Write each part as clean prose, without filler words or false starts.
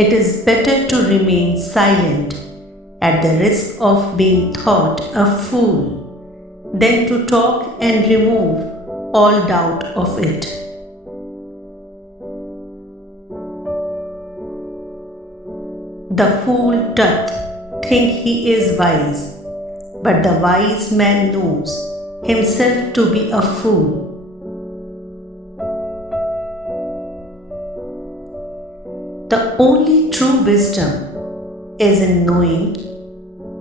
It is better to remain silent at the risk of being thought a fool than to talk and remove all doubt of it. The fool doth think he is wise, but the wise man knows himself to be a fool. The only true wisdom is in knowing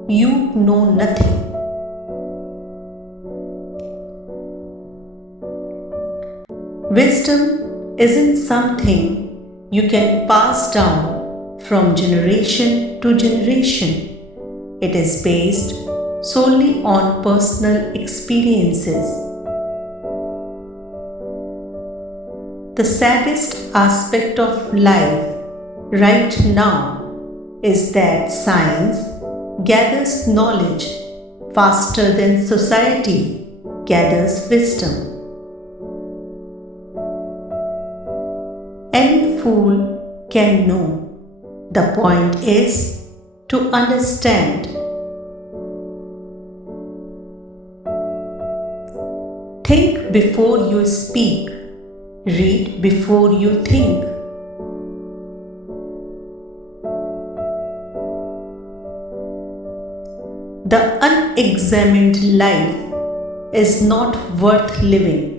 you know nothing. Wisdom isn't something you can pass down from generation to generation. It is based solely on personal experiences. The saddest aspect of life right now is that science gathers knowledge faster than society gathers wisdom. Any fool can know. The point is to understand. Think before you speak. Read before you think. The unexamined life is not worth living.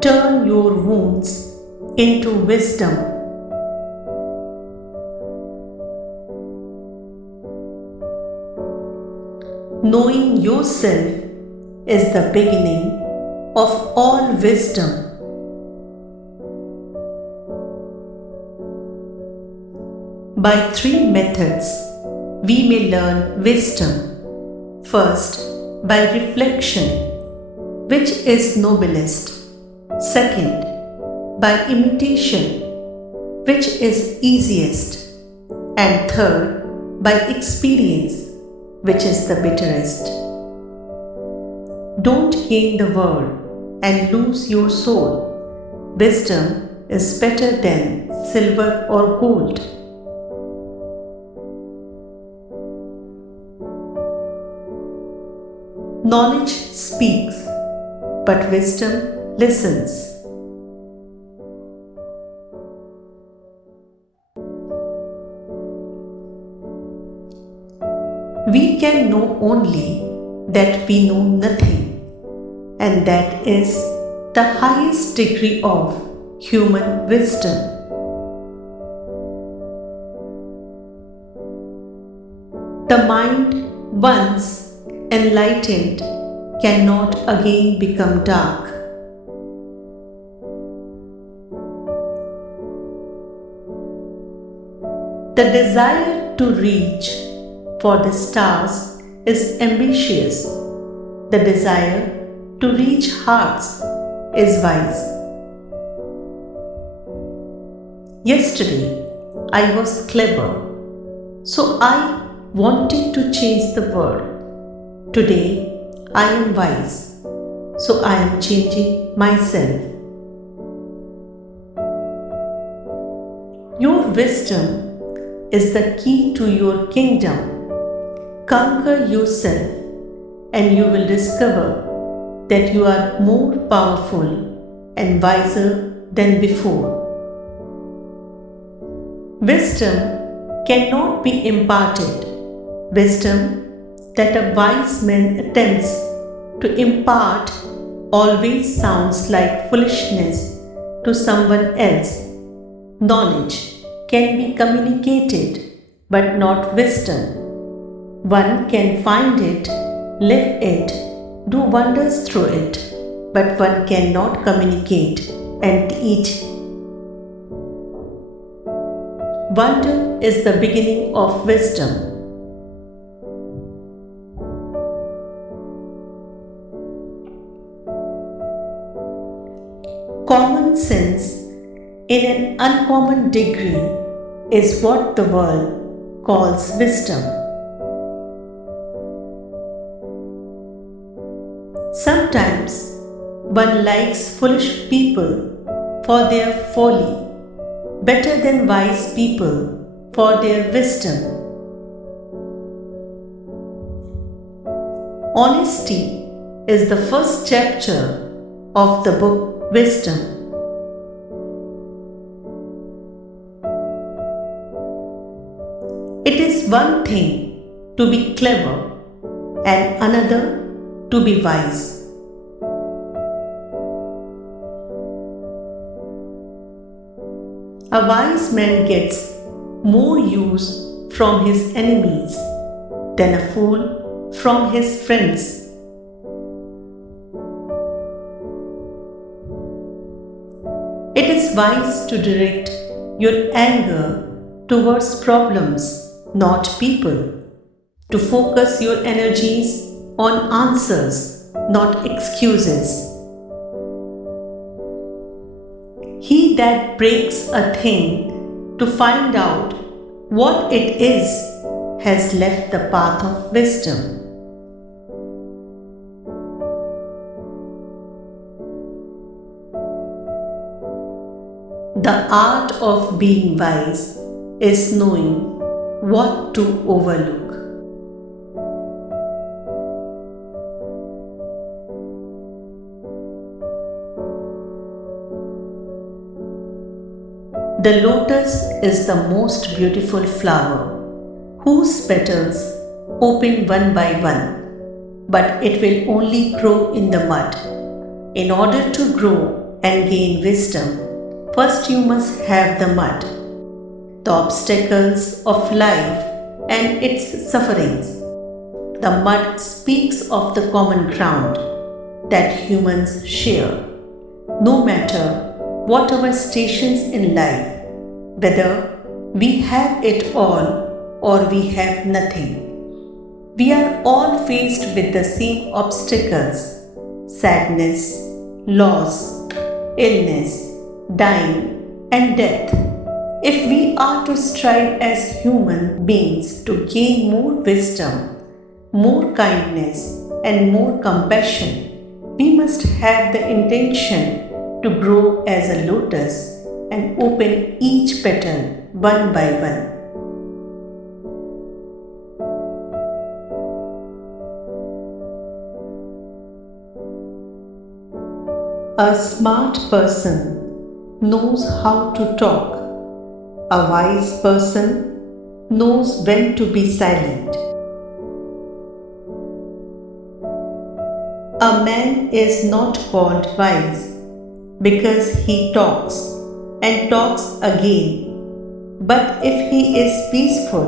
Turn your wounds into wisdom. Knowing yourself is the beginning of all wisdom. By three methods, we may learn wisdom. First, by reflection, which is noblest. Second, by imitation, which is easiest. And third, by experience, which is the bitterest. Don't gain the world and lose your soul. Wisdom is better than silver or gold. Knowledge speaks, but wisdom listens. We can know only that we know nothing, and that is the highest degree of human wisdom. The mind, once enlightened, cannot again become dark. The desire to reach for the stars is ambitious. The desire to reach hearts is wise. Yesterday, I was clever, so I wanted to change the world. Today, I am wise, so I am changing myself. Your wisdom is the key to your kingdom. Conquer yourself, and you will discover that you are more powerful and wiser than before. Wisdom cannot be imparted. Wisdom that a wise man attempts to impart always sounds like foolishness to someone else. Knowledge can be communicated, but not wisdom. One can find it, live it, do wonders through it, but one cannot communicate and teach. Wonder is the beginning of wisdom. Common sense in an uncommon degree is what the world calls wisdom. Sometimes one likes foolish people for their folly better than wise people for their wisdom. Honesty is the first chapter of the book Wisdom. It is one thing to be clever and another to be wise. A wise man gets more use from his enemies than a fool from his friends. It is wise to direct your anger towards problems, not people. To focus your energies on answers, not excuses. He that breaks a thing to find out what it is has left the path of wisdom. The art of being wise is knowing what to overlook. The lotus is the most beautiful flower, whose petals open one by one, but it will only grow in the mud. In order to grow and gain wisdom, first you must have the mud, the obstacles of life and its sufferings. The mud speaks of the common ground that humans share, no matter what our stations in life, whether we have it all or we have nothing. We are all faced with the same obstacles: sadness, loss, illness, dying, and death. If we are to strive as human beings to gain more wisdom, more kindness, and more compassion, we must have the intention to grow as a lotus and open each petal one by one. A smart person knows how to talk. A wise person knows when to be silent. A man is not called wise because he talks and talks again, but if he is peaceful,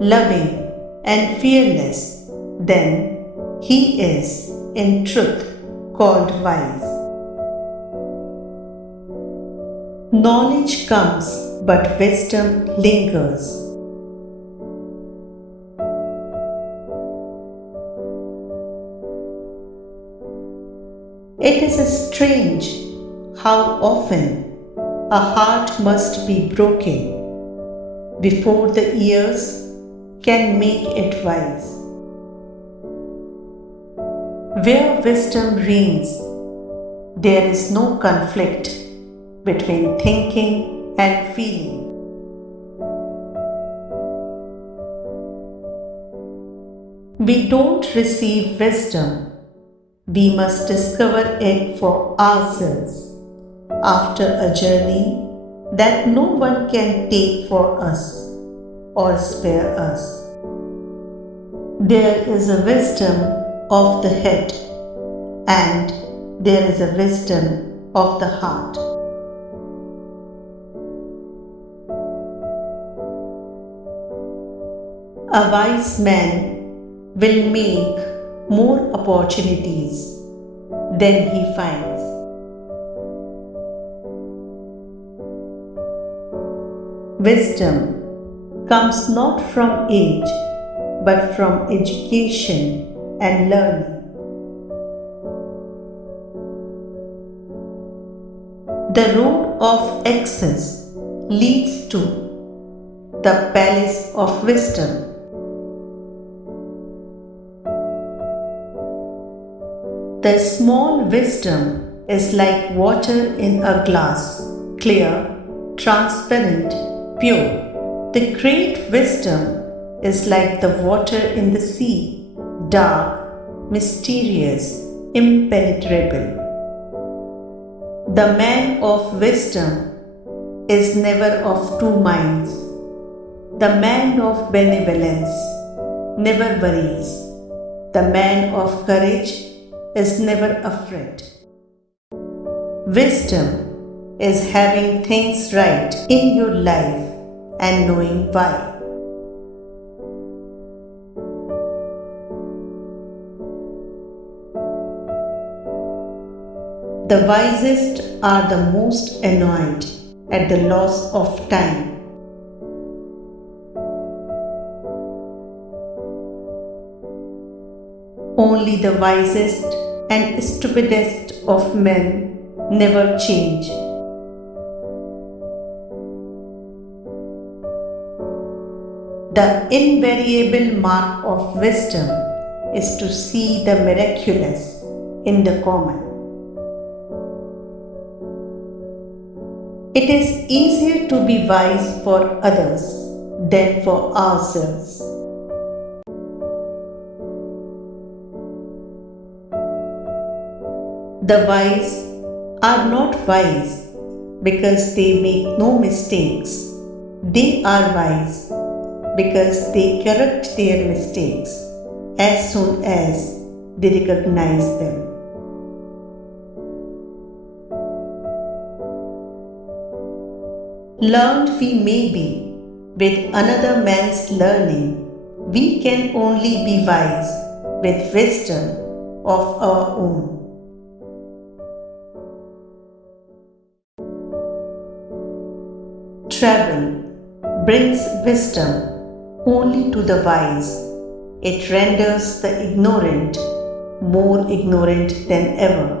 loving, and fearless, then he is, in truth, called wise. Knowledge comes, but wisdom lingers. It is strange how often a heart must be broken before the ears can make it wise. Where wisdom reigns, there is no conflict between thinking and feeling. We don't receive wisdom, we must discover it for ourselves after a journey that no one can take for us or spare us. There is a wisdom of the head and there is a wisdom of the heart. A wise man will make more opportunities than he finds. Wisdom comes not from age, but from education and learning. The road of excess leads to the palace of wisdom. The small wisdom is like water in a glass, clear, transparent, pure. The great wisdom is like the water in the sea, dark, mysterious, impenetrable. The man of wisdom is never of two minds. The man of benevolence never worries. The man of courage is never afraid. Wisdom is having things right in your life and knowing why. The wisest are the most annoyed at the loss of time. Only the wisest and stupidest of men never change. The invariable mark of wisdom is to see the miraculous in the common. It is easier to be wise for others than for ourselves. The wise are not wise because they make no mistakes. They are wise because they correct their mistakes as soon as they recognize them. Learned we may be with another man's learning, we can only be wise with wisdom of our own. Travel brings wisdom only to the wise. It renders the ignorant more ignorant than ever.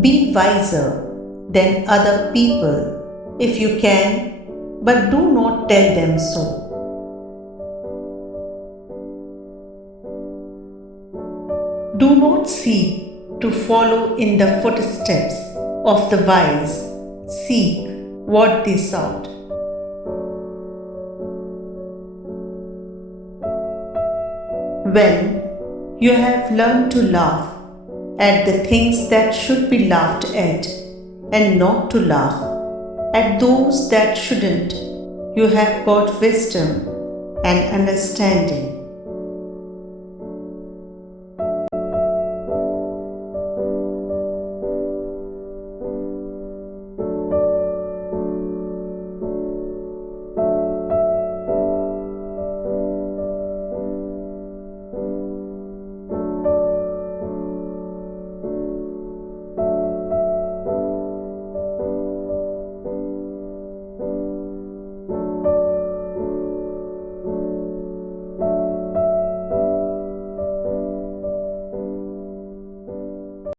Be wiser than other people if you can, but do not tell them so. Do not seek to follow in the footsteps of the wise. Seek what they sought. When you have learned to laugh at the things that should be laughed at and not to laugh at those that shouldn't, you have got wisdom and understanding.